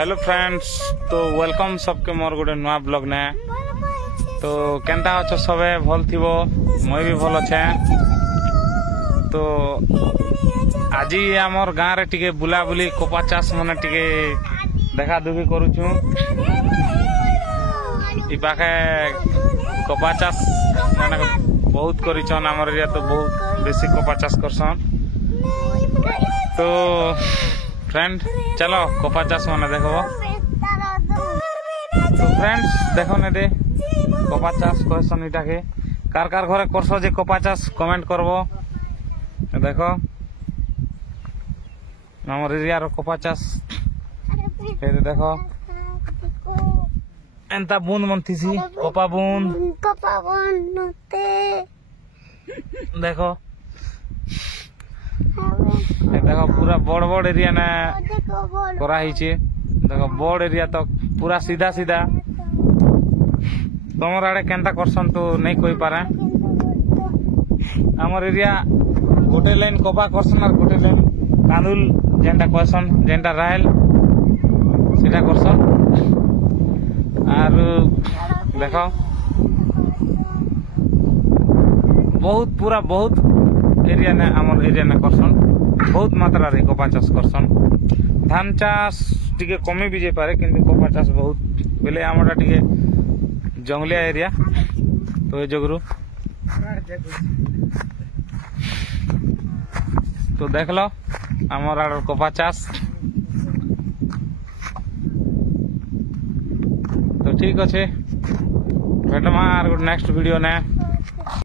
Hello friends, तो welcome सबके मोर गोटे नुआ ब्लॉग ने। तो केनता अच्छो सबे भल थिबो, मैं भी भल अच्छे। तो आज आमर गाँव रे टिके बुला बुली कपा चाष मने टिके देखा दुखी करूछु। इ पाखे कपा चाष माने बहुत करिछन, आमर एरिया तो बहुत बेसी कपा चाष करसन। तो फ्रेंड चलो कपा चाष माने देखो। तो फ्रेंड्स देखो ने दे कपा चाष कहसन इटा के कार कार घरे करसो जे कपा चाष कमेंट करबो। देखो हमर एरिया रो कपा चाष फिर देखो एंता बूंद मन थीसी कपा बूंद नते देखो देखो पूरा बड़ बड़ एरिया ने करा हिचे। देखो बड़ एरिया तो पूरा सीधा सीधा। तुमर आड़े केनता करसन तो नहीं कोई पारे। हमर एरिया गोटे लाइन कपा करसन और गोटे लाइन कांदुल जेंटा कहसन जेंटा राहेल सीधा करसन। और देखो बहुत पूरा बहुत एरिया ने हमर एरिया ने करसन, बहुत मात्रा रे कपा चाष करसन। धान चाष टिके कमी भी जे पारे किंतु कपा चाष बहुत बेले हमरटा टिके जंगलिया एरिया तो ए जगरू। तो देख लो हमर आड़ कपा चाष। तो ठीक अच्छे भेटमा आर नेक्स्ट वीडियो ने।